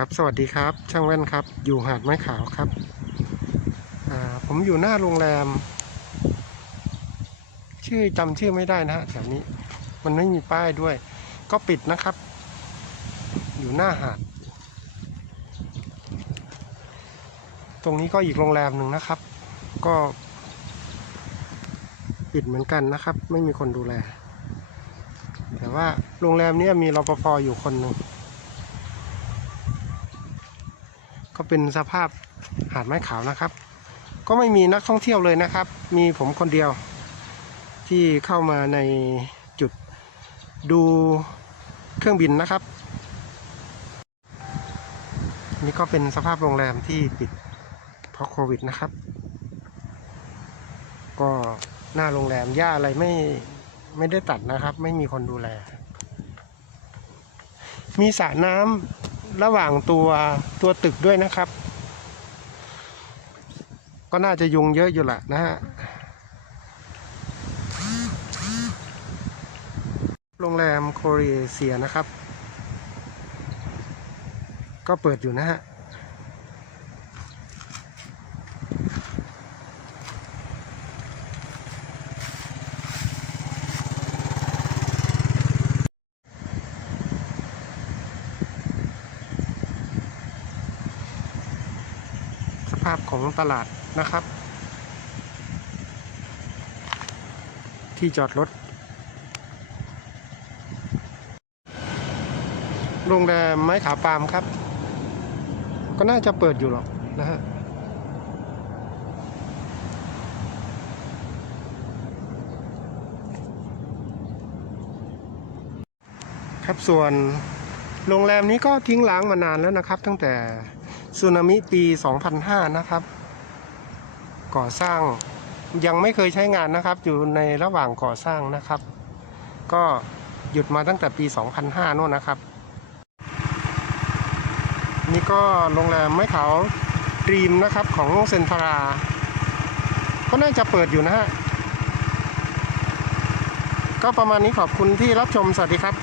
ครับสวัสดีครับ ช่างแว่นครับ อยู่หาดไม้ขาวครับผมอยู่หน้าโรงแรม ชื่อจำชื่อไม่ได้นะฮะแถวนี้ มันไม่มีป้ายด้วย ก็ปิดนะครับ อยู่หน้าหาด ตรงนี้ก็อีกโรงแรมหนึ่งนะครับ ก็ ปิดเหมือนกันนะครับ ไม่มีคนดูแล แต่ว่าโรงแรมนี้มีรปภอยู่คนหนึ่ง ก็ เป็นสภาพหาดไม้ขาวนะครับ ก็ไม่มีนักท่องเที่ยวเลยนะครับ มีผมคนเดียว ที่เข้ามาในจุดดูเครื่องบินนะครับ นี่ก็เป็นสภาพโรงแรมที่ปิดเพราะโควิดนะครับ ก็หน้าโรงแรมหญ้าอะไรไม่ไม่ได้ตัดนะครับ ไม่มีคนดูแล มีสระน้ำ ระหว่างตัวตัวตึกด้วยนะครับ ก็น่าจะยุงเยอะอยู่แหละนะฮะโรงแรมโคเรีเซียนะครับ ก็เปิดอยู่นะฮะาพของตลาดนะครับ ที่จอดรถ โรงแรมไม้ขาปามครับ ก็น่าจะเปิดอยู่หรอกนะฮะครับส่วนโรงแรมนี้ก็ทิ้งร้างมานานแล้วนะครับ ตั้งแต่ สึนามิปี 2005 นะครับ ก่อสร้างยังไม่เคยใช้งานนะครับ อยู่ในระหว่างก่อสร้างนะครับ ก็หยุดมาตั้งแต่ปี 2005โน่นนะครับ นี่ก็โรงแรมไม้ขาวดรีมนะครับของเซนทรา ก็น่าจะเปิดอยู่นะฮะ ก็ประมาณนี้ขอบคุณที่รับชมสวัสดีครับ